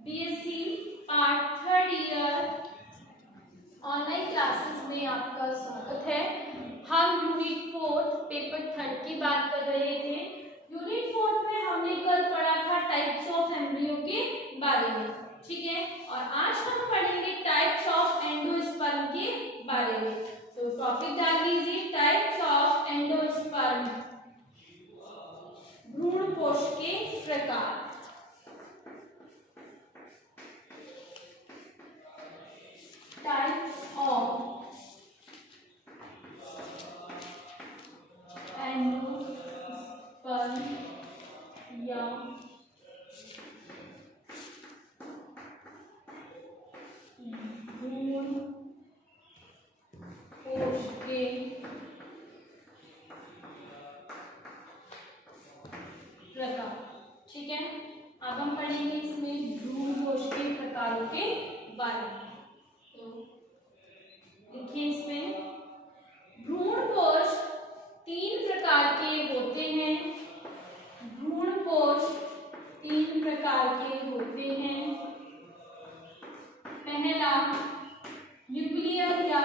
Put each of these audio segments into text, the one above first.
BSc part 3 year online classes में आपका स्वागत है। हम यूनिट 4 पेपर 3 की बात कर रहे थे। यूनिट 4 में हमने कल पढ़ा था टाइप्स ऑफ एम्ब्रियो के बारे में, ठीक है। और आज हम पढ़ेंगे टाइप्स ऑफ एंडोस्पर्म के बारे में। तो टॉपिक डाल लीजिए, टाइप्स ऑफ एंडोस्पर्म, भ्रूण कोश के प्रकार। टाइप्स ऑफ एंडोस्पर्म या भ्रूण कोश के प्रकार, ठीक है। अब हम पढ़ेंगे इसमें भ्रूण कोश के प्रकारों के बारे में। तो देखिए, इसमें भ्रूण कोश 3 प्रकार के होते हैं। भ्रूण कोश 3 प्रकार के होते हैं। पहला न्यूक्लियर या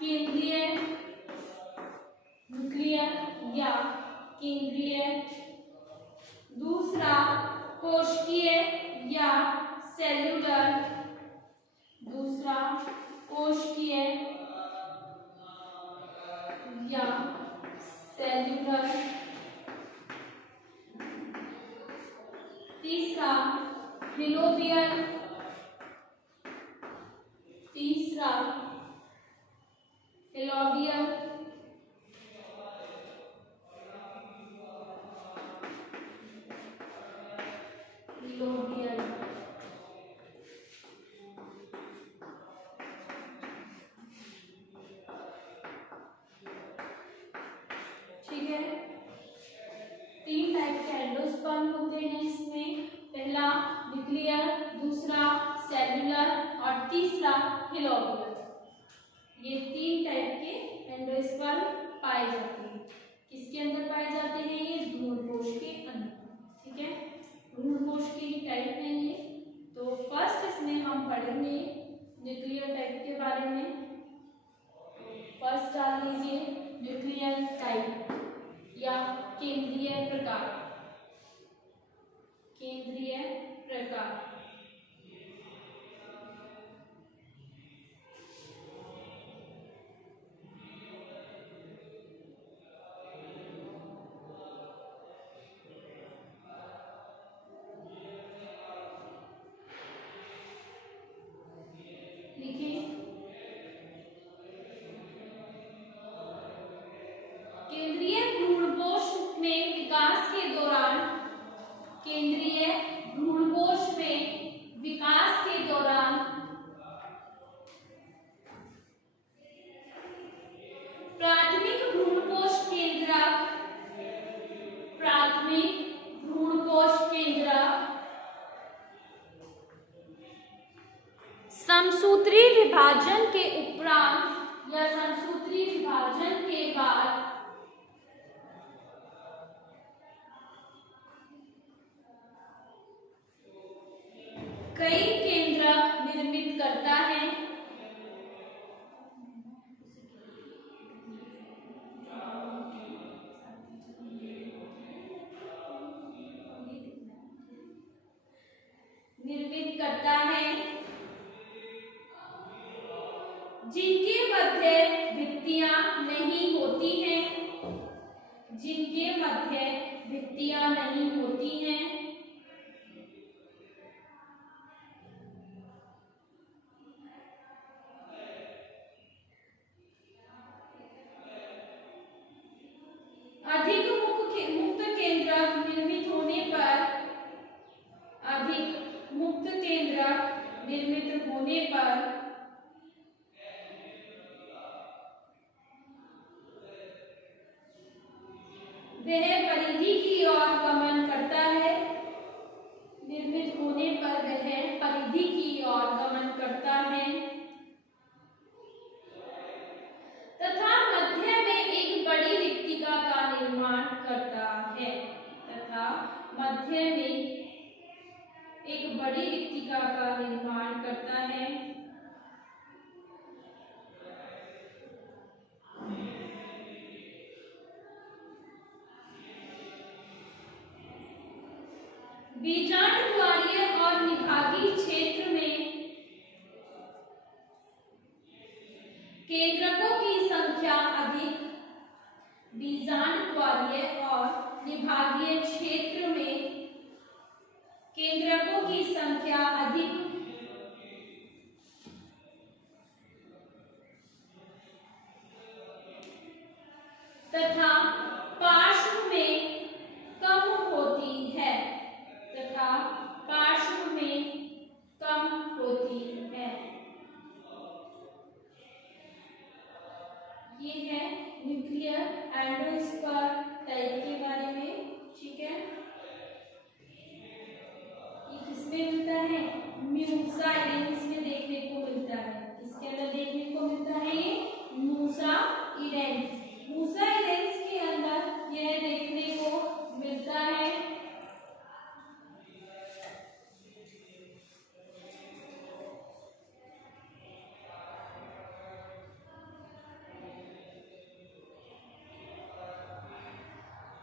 केंद्रीय, न्यूक्लियर या केंद्रीय। दूसरा कोशिकीय या सेल्यूलर, दूसरा कोशिकीय या सेल्यूलर। तीसरा फिलोबियल, तीसरा फिलोबियल। फिलोबियल, ठीक है। 3 टाइप के एंडोस्पर्म होते हैं इसमें। पहला न्यूक्लियर, दूसरा सेल्यूलर और तीसरा फिलोबियल। ये 3 टाइप के एंडोस्पर्म पाए जाते हैं। किसके अंदर पाए जाते हैं? ये भ्रूण कोश के अंदर, ठीक है। भ्रूण कोश के ही टाइप हैं ये। तो फर्स्ट इसमें हम पढ़ेंगे न्यूक्लियर टाइप के बारे में। फर्स्ट डाल लीजिए न्यूक्लियर टाइप या केंद्रीय प्रकार, केंद्रीय प्रकार। लिखिए, केंद्रीय भ्रूणकोश में विकास के दौरान, केंद्रीय भ्रूणकोश में विकास के दौरान प्राथमिक भ्रूणकोश केंद्रक, प्राथमिक भ्रूणकोश केंद्रक समसूत्री विभाजन के उपरांत या समसूत्री विभाजन के बाद कई केंद्रक निर्मित करता है। निर्मित करता है जिनके मध्य भित्तियां नहीं होती हैं, जिनके मध्य भित्तियां नहीं होती हैं। अधिक मुक्त केंद्रक निर्मित होने पर, अधिक मुक्त केंद्रक निर्मित होने पर वह परिधि की ओर गमन करता है। निर्मित होने पर वह परिधि की ओर गमन करता है तथा मध्य में एक बड़ी रिक्तिका का निर्माण करता है, तथा मध्य में एक बड़ी रिक्तिका का निर्माण करता है। बीजांडद्वारीय और निभागीय क्षेत्र में केंद्रकों की संख्या अधिक। बीजांडद्वारीय और निभागीय क्षेत्र में केंद्रकों की संख्या अधिक तथा पार्श्व में कम होती है। तथा पार्श्व में कम होती है। ये है न्यूक्लियर एंडोस्पर्म टाइप के बारे में। ठीक है, ये किसमें मिलता है? म्यूसा इडेंस में देखने को मिलता है। इसके अंदर देखने को मिलता है ये म्यूसा इडेंस। म्यूसा इडेंस के अंदर यह देखने को मिलता है।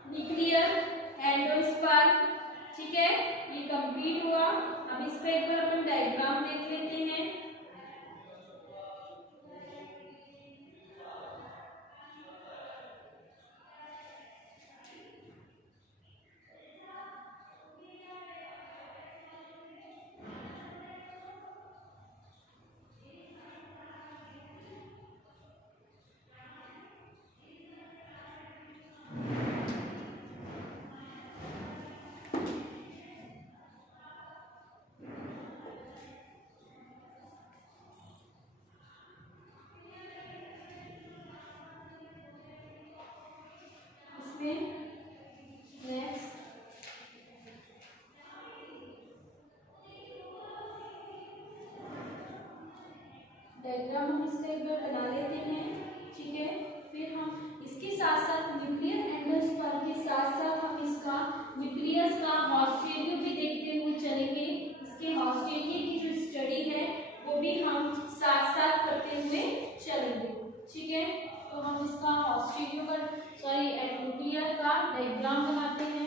Nuclear endosperm. ठीक है, ये कंप्लीट हुआ। अब इस पे एक बार अपन डायग्राम देख लेते हैं। नेक्स्ट डायग्राम हम इसका एक बार बना लेते हैं। ठीक है, फिर हम इसके साथ साथ न्यूक्लियर एंडोस्पर्म के साथ साथ हम इसका न्यूक्लियस का हॉस्टेरियो भी देखते हुए चलेंगे। इसके हॉस्टेरियो की जो स्टडी है वो भी हम साथ साथ करते हुए चलेंगे। ठीक है, तो हम इसका हॉस्टेरियो का न्यूक्लियर का डायग्राम बनाते हैं।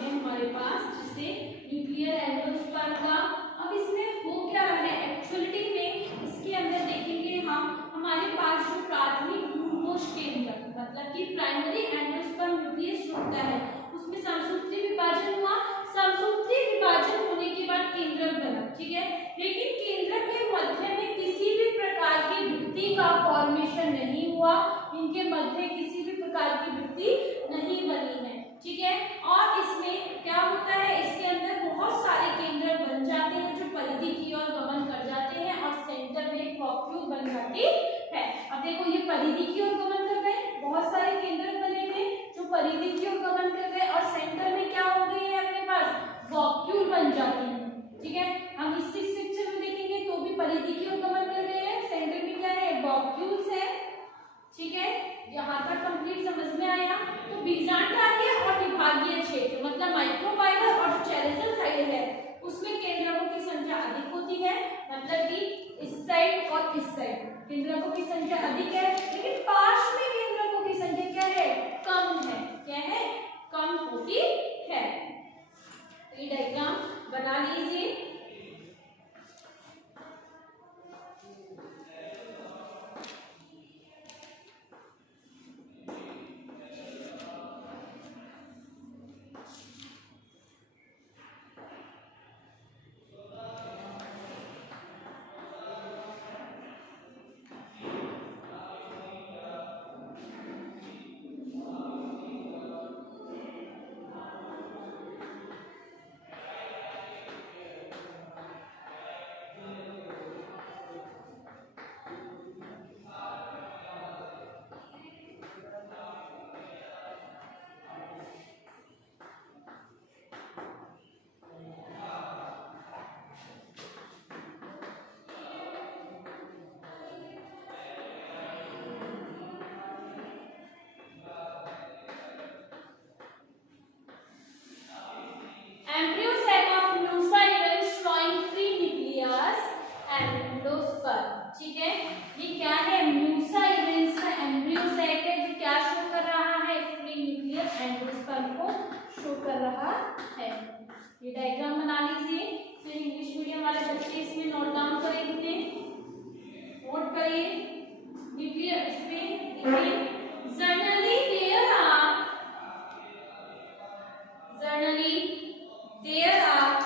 हमारे पास जिसे न्यूक्लियर एंडोस्पर्म का। अब इसमें हो क्या रहा है एक्चुअलिटी में, इसके अंदर देखेंगे हम हमारे पास जो प्राथमिक भ्रूणकोश केंद्र मतलब कि प्राइमरी एंडोस्पर्म न्यूक्लियस जो होता है उसमें समसूत्री विभाजन हुआ। समसूत्री विभाजन होने के बाद केंद्रक बना। ठीक है, लेकिन केंद्रक के मध्य में किसी भी प्रकार की भित्ति का फॉर्मेशन नहीं हुआ। इनके मध्य किसी भी प्रकार की भित्ति नहीं बनी है। ठीक है, और इसमें क्या होता है, इसके अंदर बहुत सारे केंद्रक बन जाते हैं जो परिधि की ओर गमन कर जाते हैं और सेंटर में वॉक्यूल बन जाती है। अब देखो ये परिधि की ओर गमन कर गए, बहुत सारे केंद्रक बने थे जो परिधि की ओर गमन कर गए और सेंटर में क्या हो गई है अपने पास वॉक्यूल बन जाती है। ठीक है, हम इस पिक्चर में देखेंगे तो भी परिधि की ओर गमन कर रहे हैं, सेंटर में क्या है वॉक्यूल्स है। ठीक है, यहाँ तक कंप्लीट समझ में आया। तो बीजांडार्य और विभागीय क्षेत्र मतलब माइक्रोवाइलर और जो चेरेसल साइड है उसमें केंद्रकों की संख्या अधिक होती है, मतलब कि इस साइड और इस साइड केंद्रकों की संख्या अधिक है, लेकिन पार्श्व में केंद्रकों की संख्या क्या है कम है। क्या है कम होती है। तो ये डायग्राम बना लीजिए। Embryo sac of Musa events showing free nucleus endosperm। ठीक है, ये क्या है म्यूसा इवेंट्स का एम्ब्रियो सैक है जो क्या शो कर रहा है फ्री न्यूक्लियस एंडोस्पर्म को शो कर रहा है। ये डायग्राम बना लीजिए, फिर इंग्लिश मीडियम वाले बच्चे इसमें नोट डाउन करेंगे, नोट करिए। न्यूक्लियर इसमें देखिए there are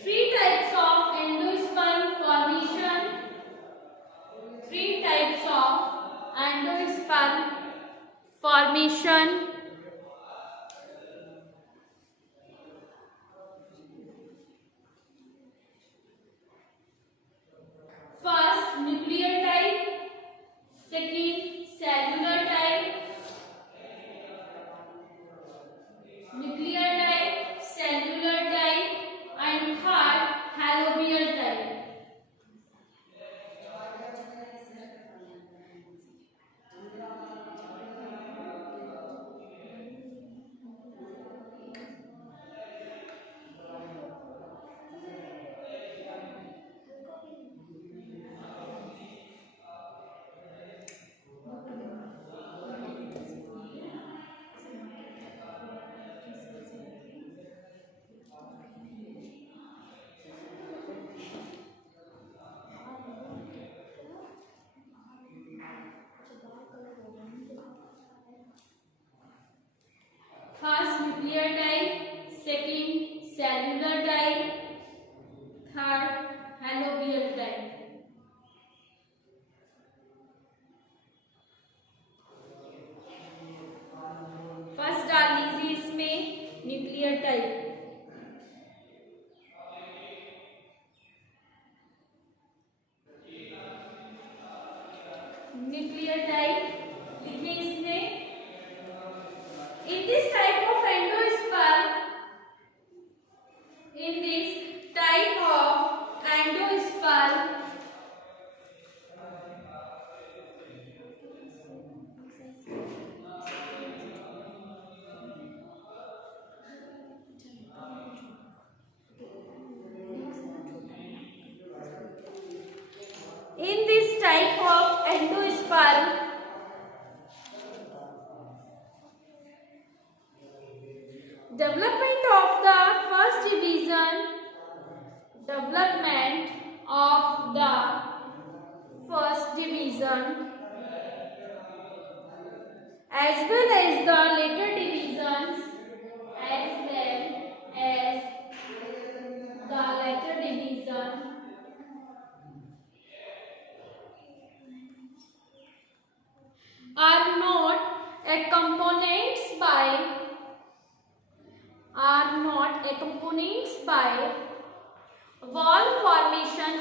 three types of endosperm formation. Three types of endosperm formation. First, nuclear type. Second, cellular type. Nuclear type, cellular type, and third, halobial type. First, nuclear type. Second, cellular type. Third, halobial type. First डाल लीजिए इसमें nuclear type. Nuclear type लिखिए इसमें in this type of endosperm development of the first division as well as the later divisions are not accompanied by wall formation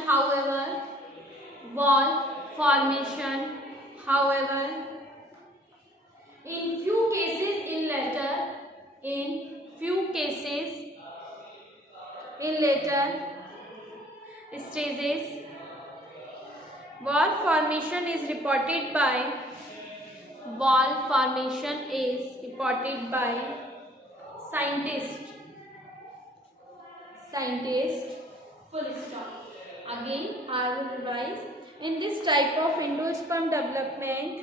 formation. However, in few cases in later stages, wall formation is reported by scientists. Full stop. Again, I will revise. In this type of endosperm development,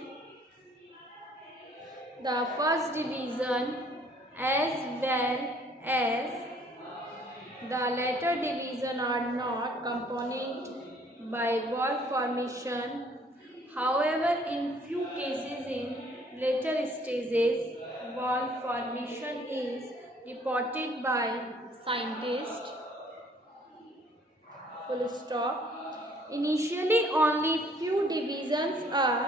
the first division as well as the later division are not component by wall formation. However, in few cases in later stages, wall formation is reported by scientists. Full stop. Initially, only few divisions are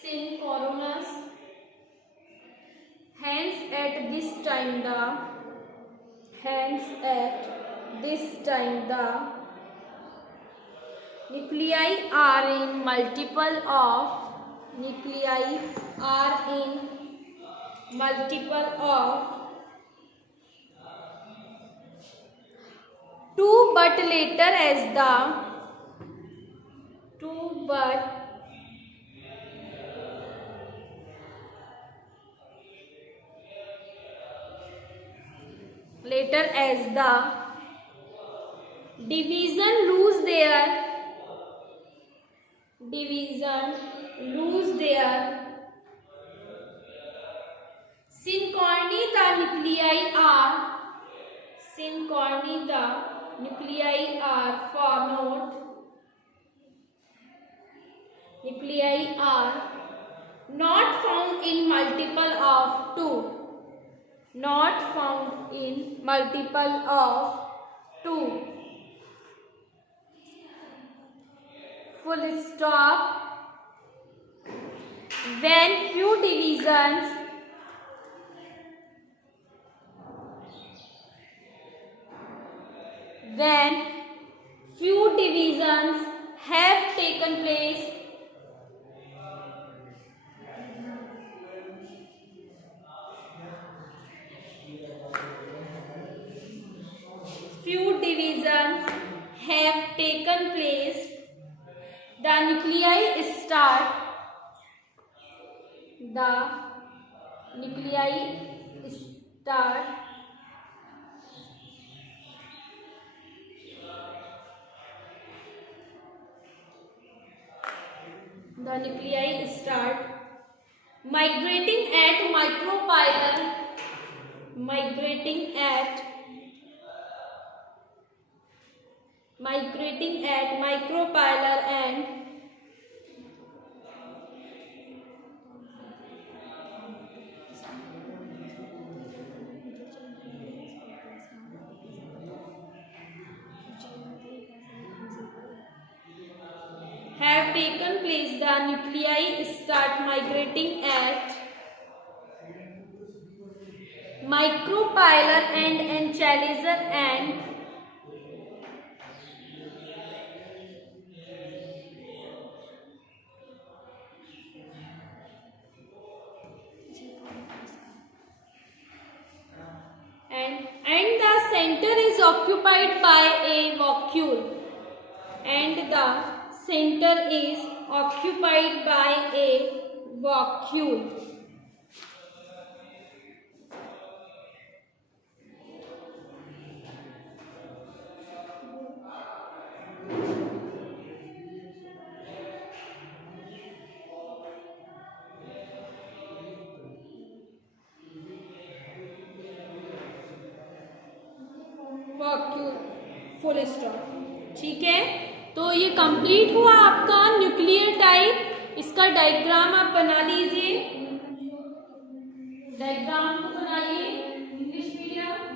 synchronous. Hence, at this time the nuclei are in multiple of two, but later as the division lose their synchrony, the nuclei are not found in multiple of two. Full stop. When few divisions have taken place, the nuclei start migrating at micropylar and have taken place. The nuclei start migrating at micropylar and anchylozer and the center is occupied by a vacuole. Full stop. ठीक है, तो ये complete हुआ आपका nuclear type. इसका diagram आप बना लीजिए. डायग्राम को बनाइए. इंग्लिश मीडियम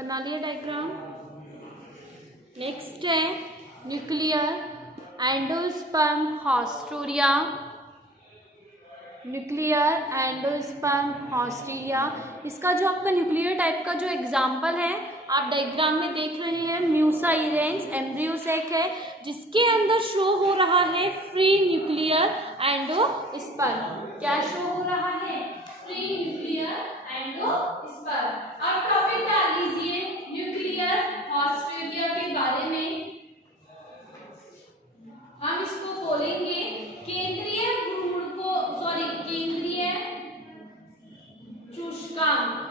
बना लिया डायग्राम। नेक्स्ट है न्यूक्लियर एंडोस्पर्म हास्टोरिया। न्यूक्लियर एंडोस्पर्म हास्टोरिया, इसका जो आपका न्यूक्लियर टाइप का जो एग्जाम्पल है आप डायग्राम में देख रहे हैं, म्यूसाइरेंस एम्ब्रियोसेक है जिसके अंदर शो हो रहा है फ्री न्यूक्लियर एंडोस्पर्म। क्या शो हो रहा है? Free nuclear endosperm. अब टॉपिक डाल लीजिए न्यूक्लियर हास्टोरिया के बारे में। हम इसको बोलेंगे केंद्रीय भ्रूण को, सॉरी केंद्रीय चूषकांक।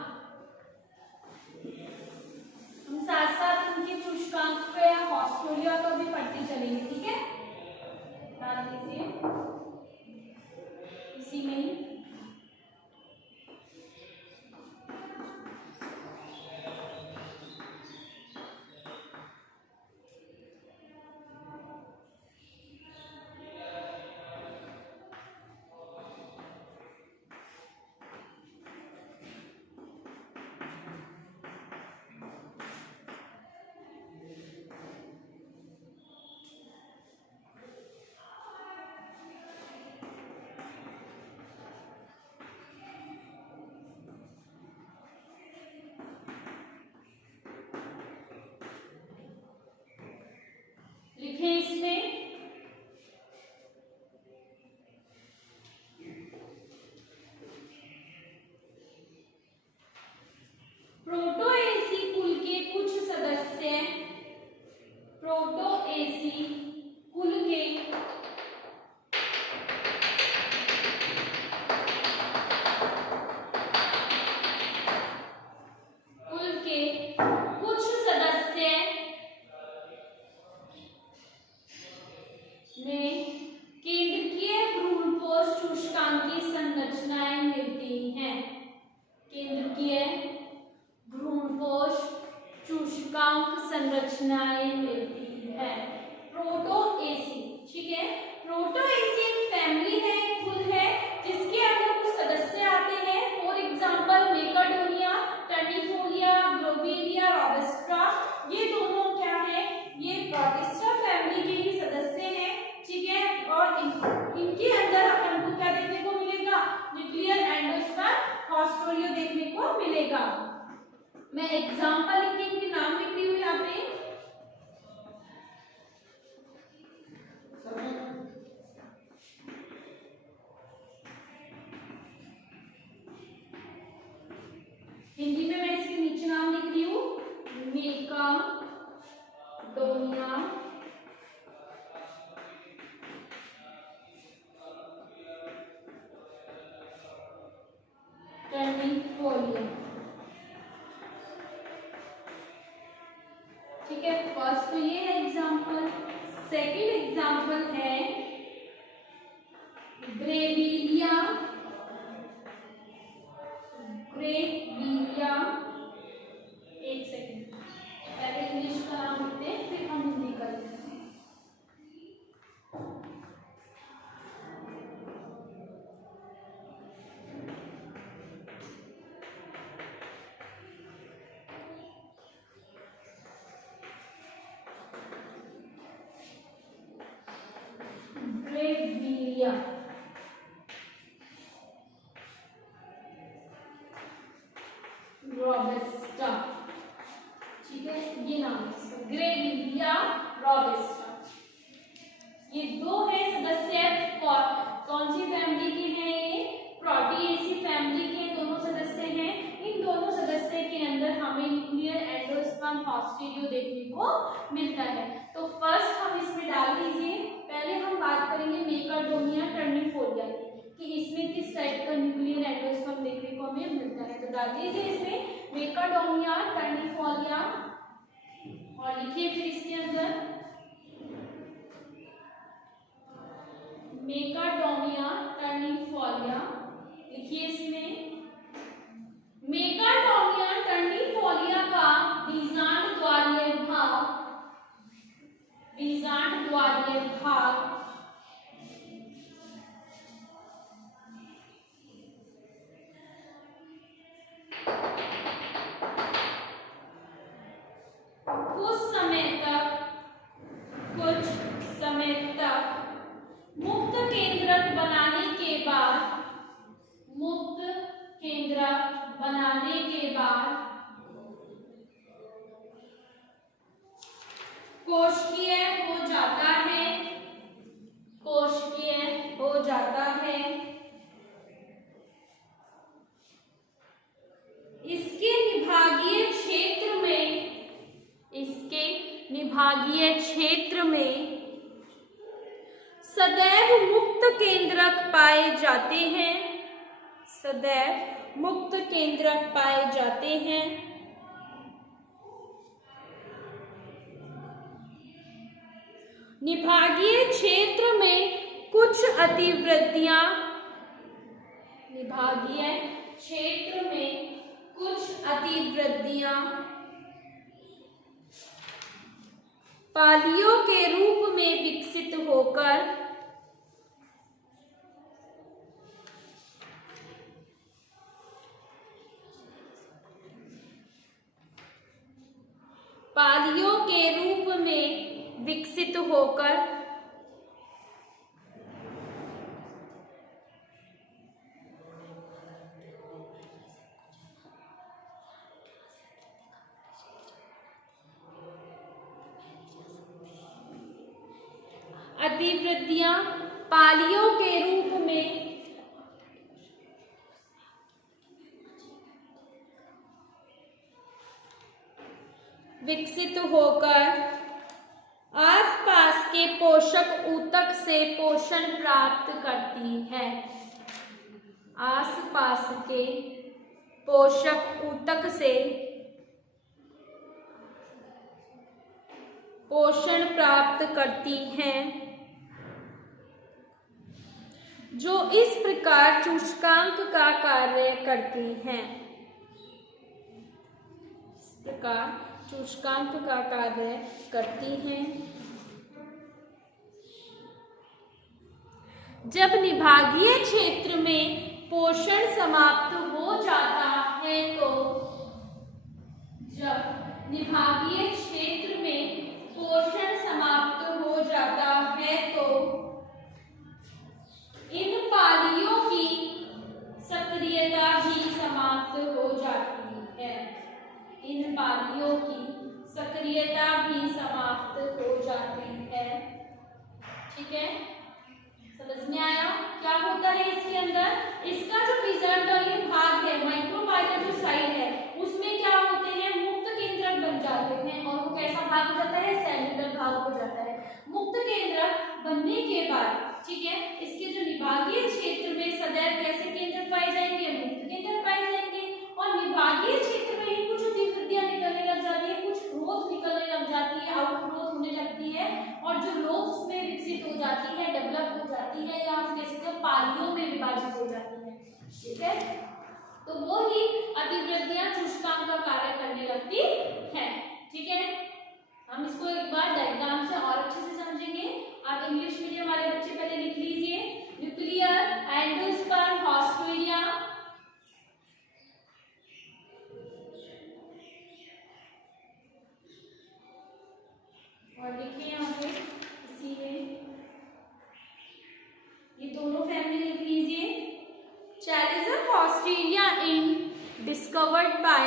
हम साथ साथ उनके चूषकांक पे या हास्टोरिया को भी पढ़ते चलेंगे, ठीक है? डाल दीजिए इसी में ही। लिखे इसमें प्रोटोएसी कुल के कुछ सदस्य, प्रोटोएसी कुल के कुछ सदस्य में केंद्रीय भ्रूणपोष चूषकांकी संरचनाएं मिलती हैं। केंद्रीय भ्रूणपोष चूषकांक संरचनाएं मिलती है प्रोटोएसी, ठीक है? प्रोटोएसी एक फैमिली है, एक कुल है जिसके अंदर कुछ सदस्य आते हैं। फॉर एग्जांपल मेकाडोनिया, टर्निफोलिया, ग्लोबिलिया, रोबस्टा, ये दोनों क्या है? ये प्रोटिस्टा फैमिली के ही सदस्य हैं, ठीक है? और इनके अंदर अपन को क्या देखने को मिलेगा? न्यूक्लियर एंडोस्पर्म हास्टोरिया देखने को मिलेगा। मैं एग्जांपल लिख के इनके नाम लिख रही हूँ यहाँ पे। हिंदी में मैं इसके नीचे नाम लिख रही हूँ, मेकाडोनिया, टर्निफोलिया, ठीक है? फर्स्ट तो ये है एग्जांपल। सेकंड एग्जांपल है ग्रेविलिया, ग्रेविलिया। एक सेकंड, पहले इंग्लिश का नाम लिखते हैं फिर हम हिंदी का लिखते हैं। ग्रेविलिया, रोबस्टा, ठीक है? ये नाम है इसका, ग्रेविलिया रोबस्टा। ये दो है सदस्य, कौन सी फैमिली के हैं? ये प्रोटिएसी फैमिली के दोनों सदस्य हैं। इन दोनों सदस्य के अंदर हमें न्यूक्लियर एंडोस्पर्म हास्टोरिया देखने को मिलता है। तो फर्स्ट हम इसमें डाल दीजिए। पहले हम बात करेंगे मेकाडोनिया टर्निफोलिया की कि इसमें किस टाइप का न्यूक्लियर एंडोस्पर्म देखने को हमें मिलता है। तो डाल दीजिए इसमें मेकाडोनिया टर्निफोलिया और लिखिए फिर इसके अंदर मेकाडोनिया टर्निफोलिया। लिखिए इसमें मेकाडोनिया टर्निफोलिया का बीजांड द्वारीय भाग, बीजांड द्वारीय भाग कोशिकीय हो जाता है, कोशिकीय हो जाता है। इसके निभागीय क्षेत्र में, इसके निभागीय क्षेत्र में सदैव मुक्त केंद्रक पाए जाते हैं, सदैव मुक्त केंद्रक पाए जाते हैं। निभागीय क्षेत्र में कुछ अतिवृद्धियां, निभागीय क्षेत्र में कुछ अतिवृद्धियां पालियों के रूप में विकसित होकर पालियों के रूप में विकसित होकर अतिवृद्धियां पालियों के रूप में विकसित होकर आसपास के पोषक ऊतक से पोषण प्राप्त करती है, आसपास के पोषक ऊतक से पोषण प्राप्त करती हैं, जो इस प्रकार सूचकांक का कार्य करती हैं, इस प्रकार सूचकांक का कार्य करती हैं। जब निभागीय क्षेत्र में पोषण समाप्त हो जाता है तो, जब निभागीय क्षेत्र में पोषण समाप्त हो जाता है तो इन पालियों की सक्रियता भी समाप्त हो जाती है, इन पालियों की सक्रियता भी समाप्त हो जाती है। ठीक है, समझ में आया क्या होता है इसके अंदर? इसका जो रिजल्ट और ये भाग है, माइक्रोपाइलर जो साइड है, उसमें क्या होते हैं? मुक्त केंद्रक बन जाते हैं। और वो कैसा भाग हो जाता है? सेल्युलर भाग हो जाता है। मुक्त केंद्रक बनने के बाद, ठीक है, इसके जो निभागीय क्षेत्र में सदैव कैसे केंद्रक पाए जाएंगे? मुक्त केंद्रक पाए जाएंगे। और निभागीय क्षेत्र में ही कुछ अतिवृद्धियां निकलने लग जाती है, कुछ ग्रोथ निकलने लग जाती है, आउट ग्रोथ होने लगती है, और जो लोब्स में विकसित हो जाती है, डेवलप हो जाती है, या आप कह सकते हो पालियों में विभाजित हो जाती है। ठीक है, तो वो ही अतिवृद्धियां सूचकांक का कार्य करने लगती है। ठीक है, हम इसको एक बार डायग्राम से और अच्छे से समझेंगे। आप इंग्लिश मीडियम वाले बच्चे पहले लिख लीजिए, न्यूक्लियर एंडोस्पर्म ऑस्ट्रेलिया, और लिखिए यहाँ पे इसी में ये दोनों फैमिली लिख लीजिए। Challenger Hostilia in discovered by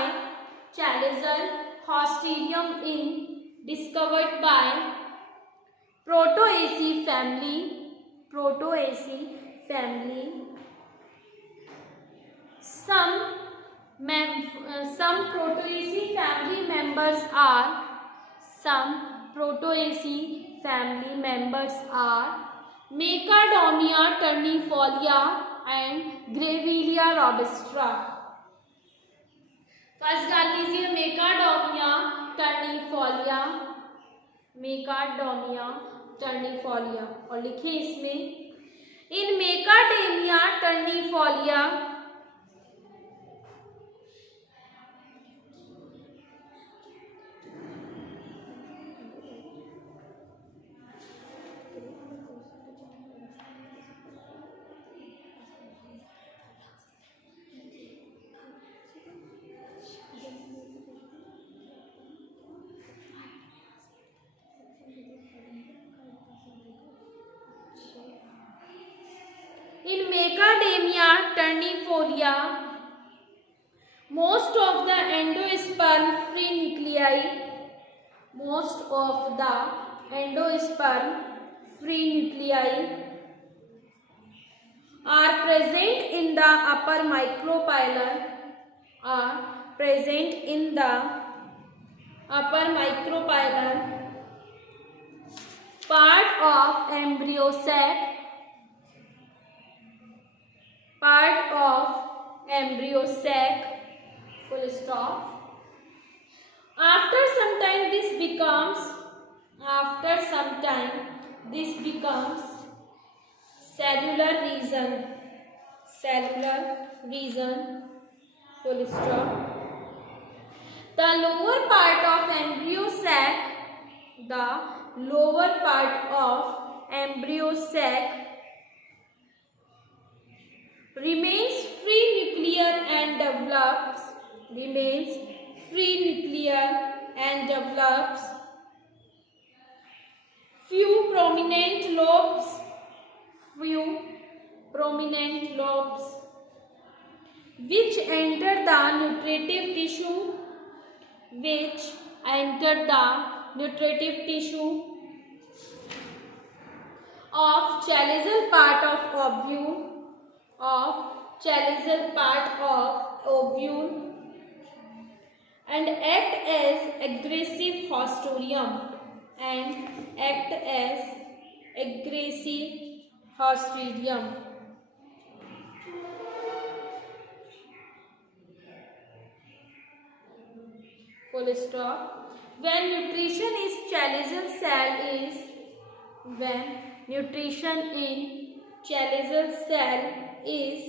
Challenger Hostidium in discovered by Proteaceae family, Proteaceae family. Some Proteaceae family members are, some Proteaceae family members are Macadamia ternifolia and Grevillea robustra. First डाल लीजिए मेकाडोमिया टर्निफोलिया, मेकाडोमिया टर्निफोलिया, और लिखिए इसमें इन मेकाडेमिया टर्निफोलिया In Macadamia ternifolia, most of the endosperm free nuclei most of the endosperm free nuclei are present in the upper micropylon part of embryo sac, full stop. After some time this becomes cellular region, full stop. The lower part of embryo sac remains free nuclear and develops few prominent lobes which enter the nutritive tissue of chalazal part of ovule and act as aggressive Clostridium. Full stop. When nutrition in chalazal cell is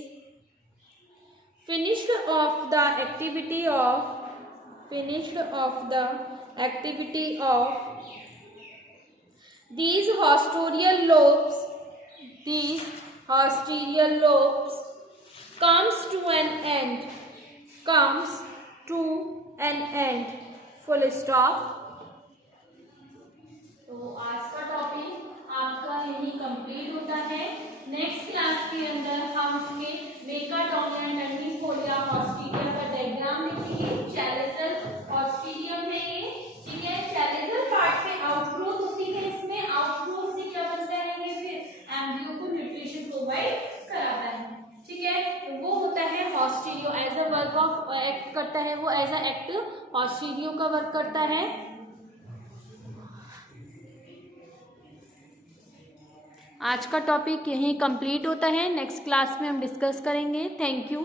finished of the activity of these posterior lobes comes to an end. Full stop. तो आज का topic आपका यही complete होता है। Next class के अंदर हम इसमें मेगाटोनिया लंडीफोलिया ऑस्ट्रेलिया का डायग्राम लिखेंगे। चैलेजल ऑस्ट्रेलियम है ये, ठीक है। चैलेजल पार्ट में आउटग्रोथ होती है, इसमें आउटग्रोथ से क्या बनता है, ये फिर एम्ब्रियो को न्यूट्रिशन प्रोवाइड कराता है, ठीक है। तो वो होता है ऑस्ट्रेलियो, as a work of act करता है, वो एज अ एक्ट ऑस्ट्रेलियो का वर्क करता है। आज का टॉपिक यहीं कंप्लीट होता है। नेक्स्ट क्लास में हम डिस्कस करेंगे। Thank you.